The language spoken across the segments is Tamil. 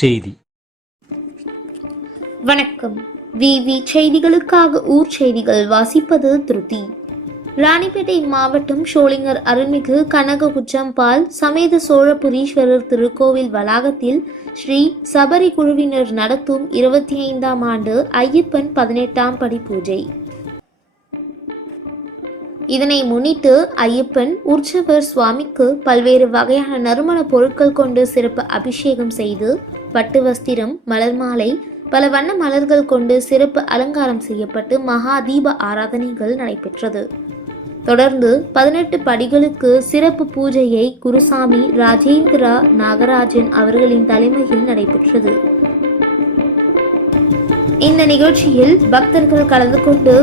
செய்தி. வணக்கம். விவி செய்திகளுக்காக ஊர் செய்திகள் வாசிப்பது திருதி. ராணிப்பேட்டை மாவட்டம் ஷோலிங்கர் அருள்மிகு கனக குச்சம்பால் சமேத சோழபுரீஸ்வரர் திருக்கோவில் வளாகத்தில் ஸ்ரீ சபரி குழுவினர் நடத்தும் இருபத்தி ஐந்தாம் ஆண்டு ஐயப்பன் பதினெட்டாம் படி பூஜை. இதனை முன்னிட்டு ஐயப்பன் உற்சவர் சுவாமிக்கு பல்வேறு வகையான நறுமண பொருட்கள் கொண்டு சிறப்பு அபிஷேகம் செய்து பட்டு வஸ்திரம் மலர் மாலை பல வண்ண மலர்கள் கொண்டு சிறப்பு அலங்காரம் செய்யப்பட்டு மகா தீப ஆராதனைகள் நடைபெற்றது. தொடர்ந்து பதினெட்டு படிகளுக்கு சிறப்பு பூஜையை குருசாமி ராஜேந்திரா நாகராஜன் அவர்களின் தலைமையில் நடைபெற்றது. இந்த நிகழ்ச்சியில் பக்தர்கள் கலந்து கொண்டு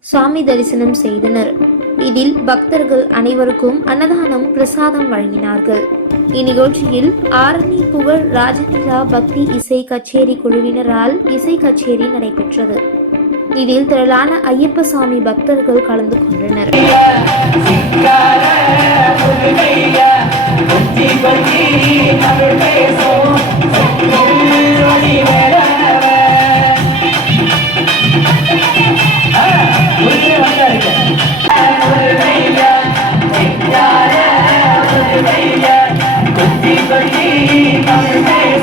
சாமி தரிசனம் செய்தனர். இதில் பக்தர்கள் அனைவருக்கும் அன்னதானம் பிரசாதம் வழங்கினார்கள். இந்நிகழ்ச்சியில் ஆரணி புகழ் ராஜநிலா பக்தி இசை கச்சேரி குழுவினரால் இசை கச்சேரி நடைபெற்றது. இதில் திரளான ஐயப்பசாமி பக்தர்கள் கலந்து கொண்டனர். बस्ती बनी